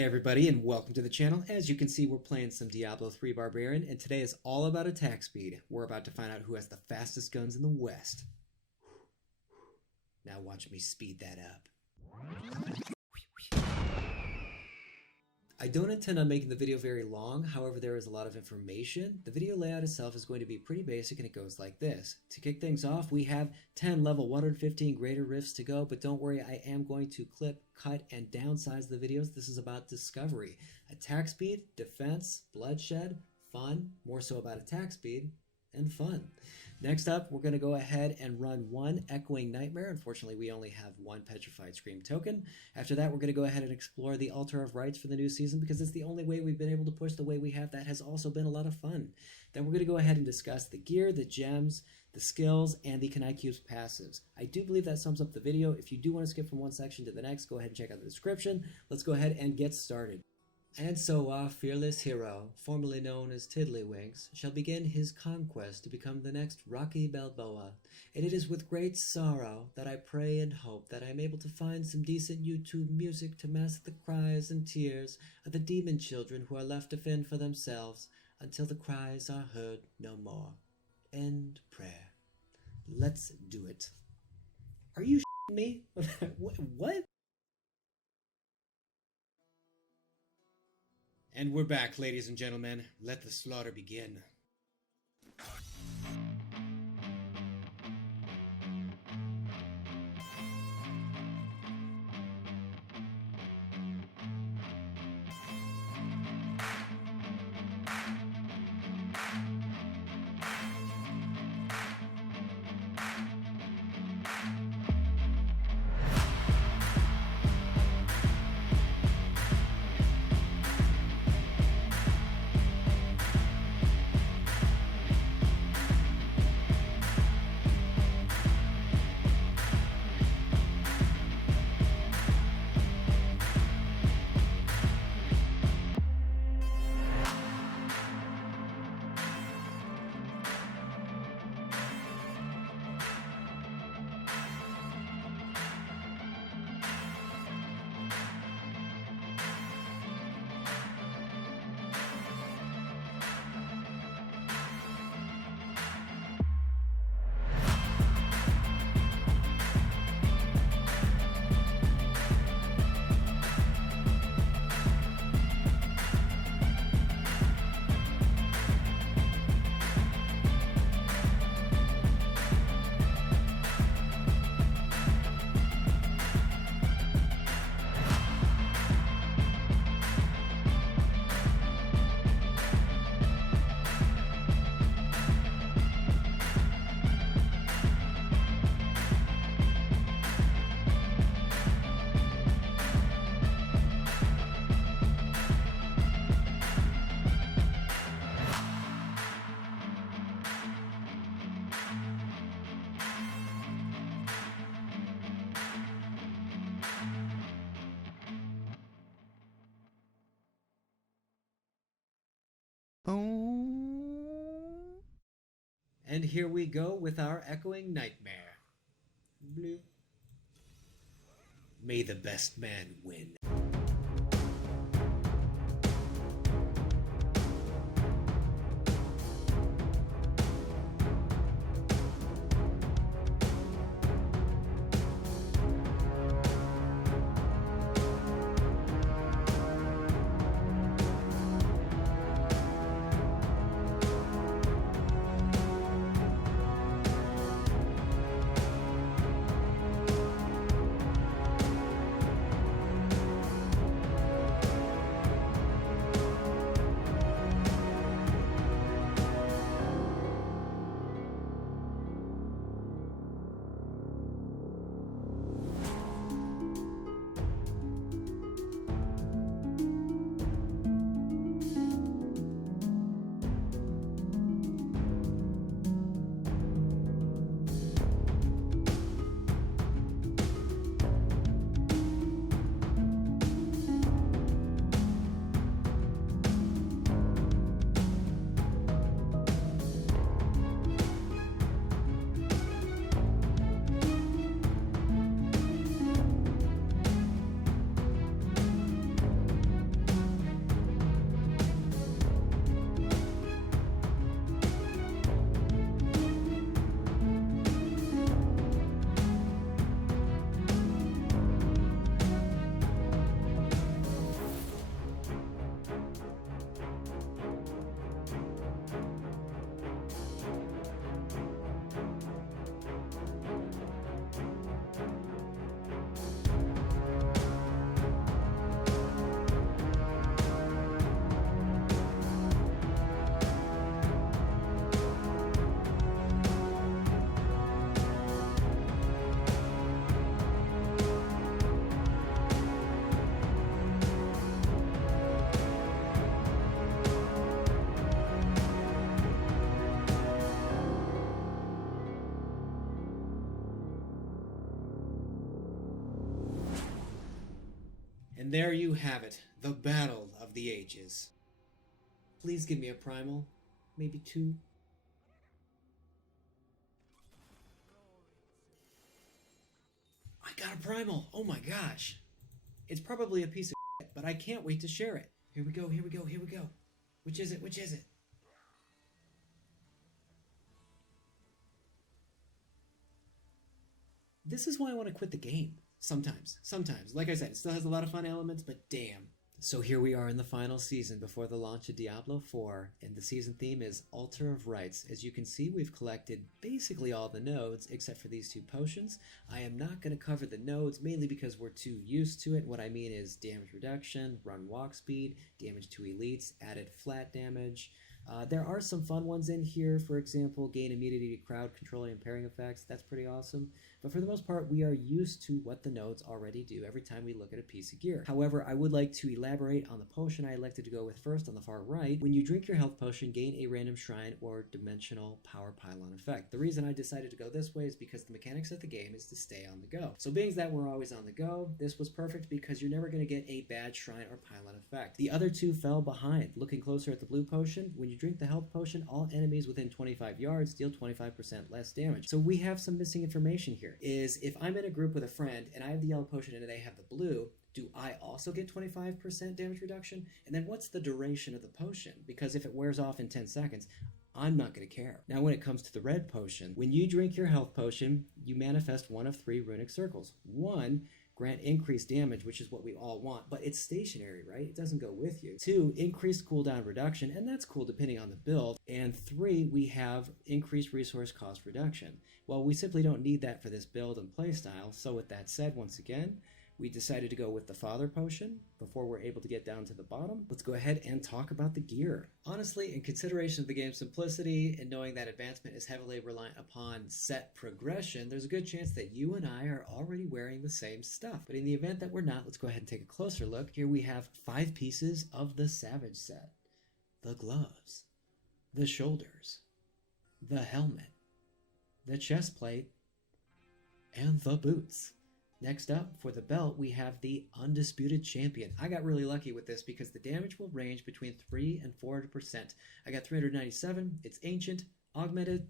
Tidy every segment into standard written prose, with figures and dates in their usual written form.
Hey everybody, and welcome to the channel. As you can see, we're playing some Diablo 3 Barbarian, and today is all about attack speed. We're about to find out who has the fastest guns in the West. Now watch me speed that up. I don't intend on making the video very long, however there is a lot of information. The video layout itself is going to be pretty basic and it goes like this. To kick things off, we have 10 level 115 greater rifts to go, but don't worry, I am going to clip, cut, and downsize the videos. This is about discovery. Attack speed, defense, bloodshed, fun, more so about attack speed, and fun. Next up, we're going to go ahead and run one Echoing Nightmare. Unfortunately, we only have one Petrified Scream token. After that, we're going to go ahead and explore the Altar of Rites for the new season because it's the only way we've been able to push the way we have. That has also been a lot of fun. Then we're going to go ahead and discuss the gear, the gems, the skills, and the Kanai Cube's passives. I do believe that sums up the video. If you do want to skip from one section to the next, go ahead and check out the description. Let's go ahead and get started. And so our fearless hero, formerly known as Tiddlywinks, shall begin his conquest to become the next Rocky Balboa. And it is with great sorrow that I pray and hope that I am able to find some decent YouTube music to mask the cries and tears of the demon children who are left to fend for themselves until the cries are heard no more. End prayer. Let's do it. Are you shitting me? What? And we're back, ladies and gentlemen. Let the slaughter begin. And here we go with our Echoing Nightmare. Blue. May the best man win. And there you have it, the battle of the ages. Please give me a primal, maybe 2. I got a primal, oh my gosh. It's probably a piece of shit, but I can't wait to share it. Here we go, here we go, here we go. Which is it, which is it? This is why I want to quit the game. Sometimes. Like I said, it still has a lot of fun elements, but damn. So here we are in the final season before the launch of Diablo 4, and the season theme is Altar of Rites. As you can see, we've collected basically all the nodes, except for these 2 potions. I am not going to cover the nodes, mainly because we're too used to it. What I mean is damage reduction, run walk speed, damage to elites, added flat damage. There are some fun ones in here. For example, gain immunity to crowd controlling and pairing effects. That's pretty awesome. But for the most part, we are used to what the nodes already do every time we look at a piece of gear. However, I would like to elaborate on the potion I elected to go with first on the far right. When you drink your health potion, gain a random shrine or dimensional power pylon effect. The reason I decided to go this way is because the mechanics of the game is to stay on the go. So being that we're always on the go, this was perfect because you're never going to get a bad shrine or pylon effect. The other 2 fell behind. Looking closer at the blue potion, when you drink the health potion, all enemies within 25 yards deal 25% less damage. So we have some missing information here. Is if I'm in a group with a friend and I have the yellow potion and they have the blue, do I also get 25% damage reduction? And then what's the duration of the potion? Because if it wears off in 10 seconds, I'm not going to care. Now when it comes to the red potion, when you drink your health potion, you manifest one of 3 runic circles. 1, grant increased damage, which is what we all want, but it's stationary, right? It doesn't go with you. 2, increased cooldown reduction, and that's cool depending on the build. And 3, we have increased resource cost reduction. Well, we simply don't need that for this build and playstyle, so with that said, once again, we decided to go with the Father Potion. Before we're able to get down to the bottom, let's go ahead and talk about the gear. Honestly, in consideration of the game's simplicity and knowing that advancement is heavily reliant upon set progression, there's a good chance that you and I are already wearing the same stuff. But in the event that we're not, let's go ahead and take a closer look. Here we have 5 pieces of the Savage set. The gloves, the shoulders, the helmet, the chest plate, and the boots. Next up, for the belt, we have the Undisputed Champion. I got really lucky with this because the damage will range between 3 and 400%. I got 397, it's ancient, augmented,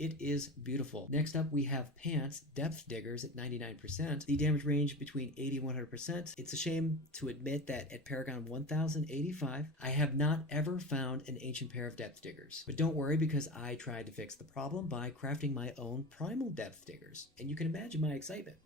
it is beautiful. Next up, we have pants, Depth Diggers at 99%. The damage range between 80 and 100%. It's a shame to admit that at Paragon 1085, I have not ever found an ancient pair of Depth Diggers. But don't worry because I tried to fix the problem by crafting my own primal Depth Diggers. And you can imagine my excitement.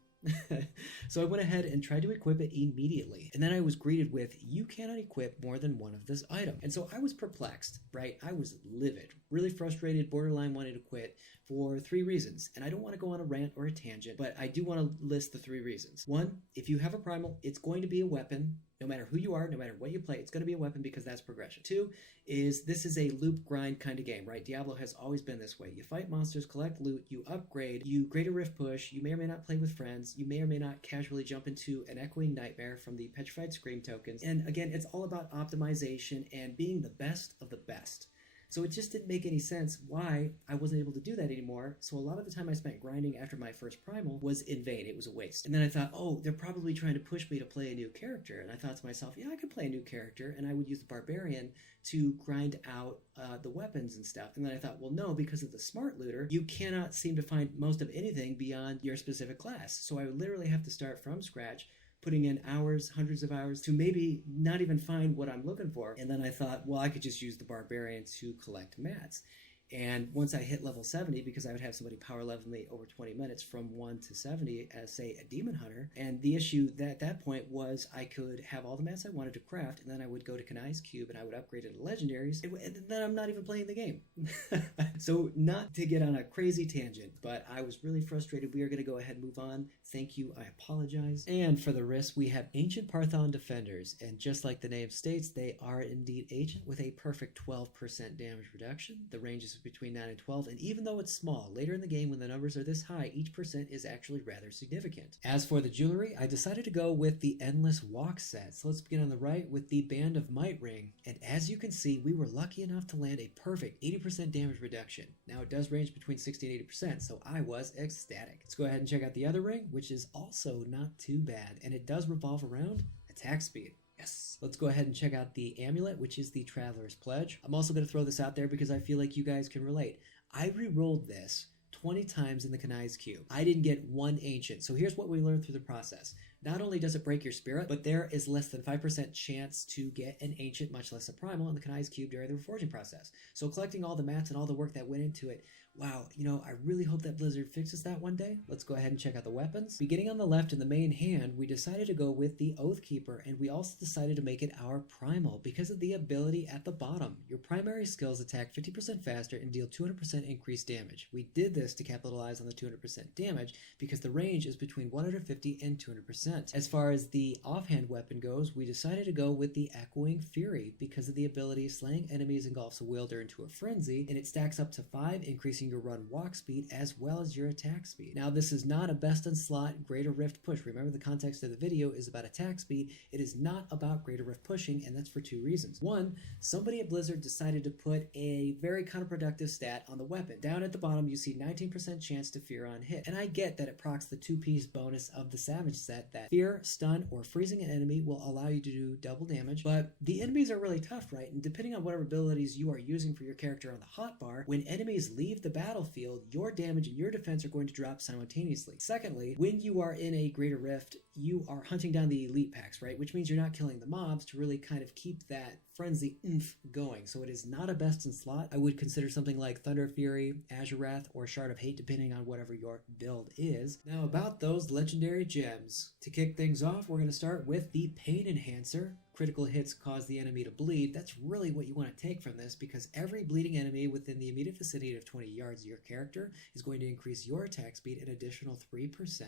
So I went ahead and tried to equip it immediately, and then I was greeted with, you cannot equip more than one of this item. And so I was perplexed, right? I was livid, really frustrated, borderline wanted to quit for 3 reasons. And I don't want to go on a rant or a tangent, but I do want to list the 3 reasons. 1, if you have a primal, it's going to be a weapon. No matter who you are, no matter what you play, it's going to be a weapon because that's progression. 2 is this is a loop grind kind of game, right? Diablo has always been this way. You fight monsters, collect loot, you upgrade, you grade a rift push, you may or may not play with friends, you may or may not casually jump into an echoing nightmare from the Petrified Scream tokens. And again, it's all about optimization and being the best of the best. So it just didn't make any sense why I wasn't able to do that anymore. So a lot of the time I spent grinding after my first primal was in vain. It was a waste. And then I thought, oh, they're probably trying to push me to play a new character. And I thought to myself, yeah, I could play a new character. And I would use the Barbarian to grind out the weapons and stuff. And then I thought, well, no, because of the Smart Looter, you cannot seem to find most of anything beyond your specific class. So I would literally have to start from scratch, putting in hours, hundreds of hours, to maybe not even find what I'm looking for. And then I thought, well, I could just use the Barbarian to collect mats. And once I hit level 70, because I would have somebody power level me over 20 minutes from 1 to 70 as, say, a Demon Hunter. And the issue at that point was I could have all the mats I wanted to craft, and then I would go to Kanai's Cube and I would upgrade it to Legendaries, and then I'm not even playing the game. So not to get on a crazy tangent, but I was really frustrated. We are going to go ahead and move on. Thank you. I apologize. And for the rest, we have Ancient Parthan Defenders. And just like the name states, they are indeed ancient with a perfect 12% damage reduction. The range is between 9 and 12, and even though it's small, later in the game when the numbers are this high, each percent is actually rather significant. As for the jewelry, I decided to go with the Endless Walk set. So let's begin on the right with the Band of Might ring, and as you can see, we were lucky enough to land a perfect 80% damage reduction. Now it does range between 60 and 80%, so I was ecstatic. Let's go ahead and check out the other ring, which is also not too bad, and it does revolve around a attack speed. Yes. Let's go ahead and check out the Amulet, which is the Traveler's Pledge. I'm also going to throw this out there because I feel like you guys can relate. I re-rolled this 20 times in the Kanai's cube. I didn't get one ancient. So here's what we learned through the process. Not only does it break your spirit, but there is less than 5% chance to get an ancient, much less a primal in the Kanai's cube during the reforging process. So collecting all the mats and all the work that went into it, wow, I really hope that Blizzard fixes that one day. Let's go ahead and check out the weapons. Beginning on the left in the main hand, we decided to go with the OathKeeper, and we also decided to make it our primal because of the ability at the bottom. Your primary skills attack 50% faster and deal 200% increased damage. We did this to capitalize on the 200% damage because the range is between 150 and 200%. As far as the offhand weapon goes, we decided to go with the Echoing Fury because of the ability slaying enemies engulfs a wielder into a frenzy, and it stacks up to 5, increasing your run walk speed as well as your attack speed. Now, this is not a best in slot Greater Rift push. Remember, the context of the video is about attack speed. It is not about Greater Rift pushing, and that's for 2 reasons. One, somebody at Blizzard decided to put a very counterproductive stat on the weapon. Down at the bottom, you see 19% chance to fear on hit. And I get that it procs the 2-piece bonus of the Savage set that fear, stun, or freezing an enemy will allow you to do double damage, but the enemies are really tough, right? And depending on whatever abilities you are using for your character on the hotbar, when enemies leave the battlefield, your damage and your defense are going to drop simultaneously. Secondly, when you are in a Greater Rift, you are hunting down the elite packs, right? Which means you're not killing the mobs to really kind of keep that frenzy oomph going. So it is not a best in slot. I would consider something like Thunder Fury, Azure Wrath, or Shard of Hate, depending on whatever your build is. Now, about those legendary gems. To kick things off, we're going to start with the Pain Enhancer. Critical hits cause the enemy to bleed. That's really what you want to take from this, because every bleeding enemy within the immediate vicinity of 20 yards of your character is going to increase your attack speed an additional 3%,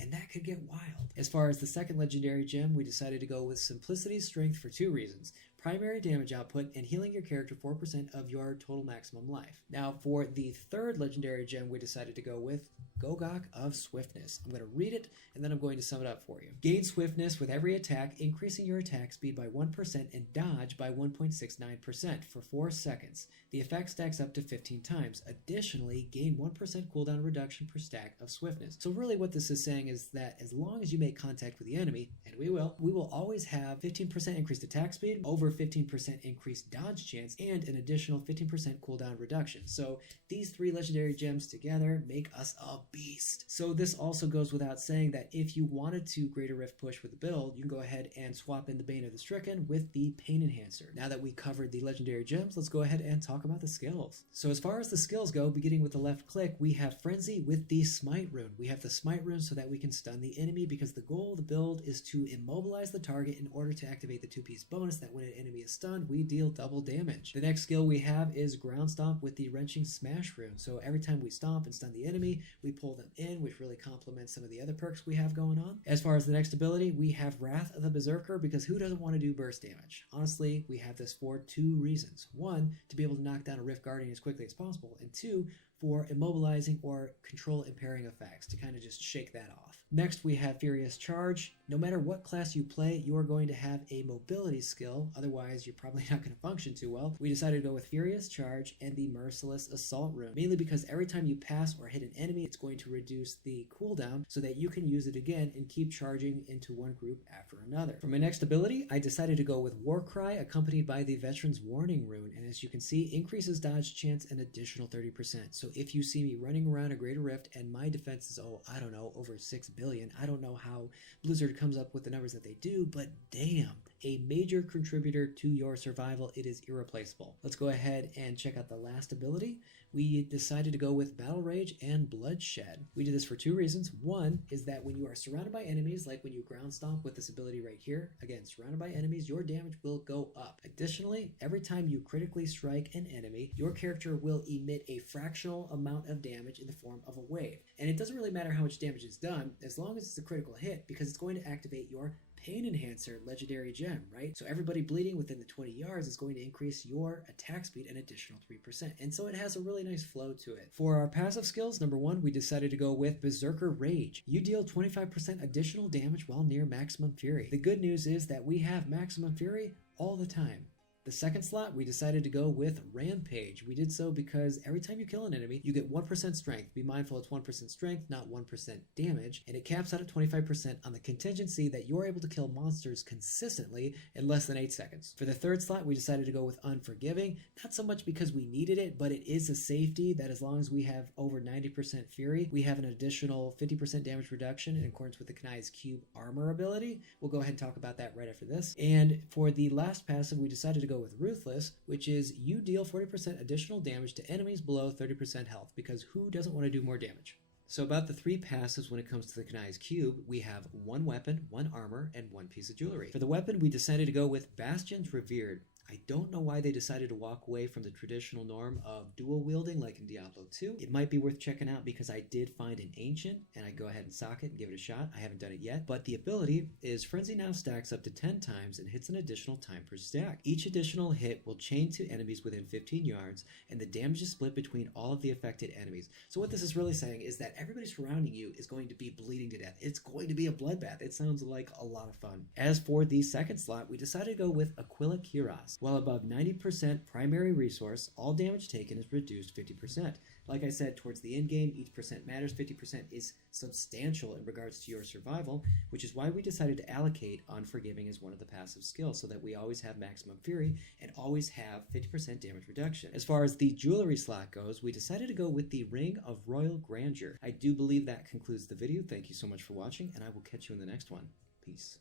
and that could get wild. As far as the second legendary gem, we decided to go with Simplicity's Strength for 2 reasons. Primary damage output and healing your character 4% of your total maximum life. Now, for the third legendary gem, we decided to go with Gogok of Swiftness. I'm going to read it, and then I'm going to sum it up for you. Gain swiftness with every attack, increasing your attack speed by 1% and dodge by 1.69% for 4 seconds. The effect stacks up to 15 times. Additionally, gain 1% cooldown reduction per stack of swiftness. So really what this is saying is that as long as you make contact with the enemy, and we will always have 15% increased attack speed, over 15% increased dodge chance, and an additional 15% cooldown reduction. So these 3 legendary gems together make us a beast. So this also goes without saying that if you wanted to Greater Rift push with the build, you can go ahead and swap in the Bane of the Stricken with the Pain Enhancer. Now that we covered the legendary gems, let's go ahead and talk about the skills. So as far as the skills go, beginning with the left click, we have Frenzy with the Smite rune. We have the Smite rune so that we can stun the enemy, because the goal of the build is to immobilize the target in order to activate the 2-piece bonus that when an enemy is stunned, we deal double damage. The next skill we have is Ground Stomp with the Wrenching Smash rune. So every time we stomp and stun the enemy, we pull them in, which really complements some of the other perks we have going on. As far as the next ability, we have Wrath of the Berserker, because who doesn't want to do burst damage? Honestly, we have this for 2 reasons. 1, to be able to knock down a Rift Guardian as quickly as possible, and 2, for immobilizing or control impairing effects to kind of just shake that off. Next, we have Furious Charge. No matter what class you play, you are going to have a mobility skill, otherwise you're probably not going to function too well. We decided to go with Furious Charge and the Merciless Assault rune, mainly because every time you pass or hit an enemy, it's going to reduce the cooldown so that you can use it again and keep charging into one group after another. For my next ability, I decided to go with Warcry, accompanied by the Veteran's Warning rune, and as you can see, increases dodge chance an additional 30%. So if you see me running around a Greater Rift and my defense is, I don't know, over 6 billion, I don't know how Blizzard comes up with the numbers that they do, but damn, a major contributor to your survival. It is irreplaceable. Let's go ahead and check out the last ability. We decided to go with Battle Rage and Bloodshed. We did this for 2 reasons. 1 is that when you are surrounded by enemies, like when you ground stomp with this ability right here, again, surrounded by enemies, your damage will go up. Additionally, every time you critically strike an enemy, your character will emit a fractional amount of damage in the form of a wave. And it doesn't really matter how much damage is done, as long as it's a critical hit, because it's going to activate your Pain Enhancer legendary gem, right? So everybody bleeding within the 20 yards is going to increase your attack speed an additional 3%. And so it has a really nice flow to it. For our passive skills, number 1, we decided to go with Berserker Rage. You deal 25% additional damage while near maximum fury. The good news is that we have maximum fury all the time. The second slot, we decided to go with Rampage. We did so because every time you kill an enemy, you get 1% strength. Be mindful it's 1% strength, not 1% damage, and it caps out at 25% on the contingency that you're able to kill monsters consistently in less than 8 seconds. For the third slot, we decided to go with Unforgiving, not so much because we needed it, but it is a safety that as long as we have over 90% Fury, we have an additional 50% damage reduction in accordance with the Kanai's Cube armor ability. We'll go ahead and talk about that right after this. And for the last passive, we decided to go with Ruthless, which is you deal 40% additional damage to enemies below 30% health, because who doesn't want to do more damage? So about the 3 passives when it comes to the Kanai's Cube, we have 1 weapon, 1 armor, and 1 piece of jewelry. For the weapon, we decided to go with Bastion's Revered. I don't know why they decided to walk away from the traditional norm of dual wielding like in Diablo 2. It might be worth checking out because I did find an ancient and I go ahead and sock it and give it a shot. I haven't done it yet, but the ability is Frenzy now stacks up to 10 times and hits an additional time per stack. Each additional hit will chain 2 enemies within 15 yards and the damage is split between all of the affected enemies. So what this is really saying is that everybody surrounding you is going to be bleeding to death. It's going to be a bloodbath. It sounds like a lot of fun. As for the second slot, we decided to go with Aquila Kiras. While above 90% primary resource, all damage taken is reduced 50%. Like I said, towards the end game, each percent matters. 50% is substantial in regards to your survival, which is why we decided to allocate Unforgiving as one of the passive skills so that we always have maximum fury and always have 50% damage reduction. As far as the jewelry slot goes, we decided to go with the Ring of Royal Grandeur. I do believe that concludes the video. Thank you so much for watching, and I will catch you in the next one. Peace.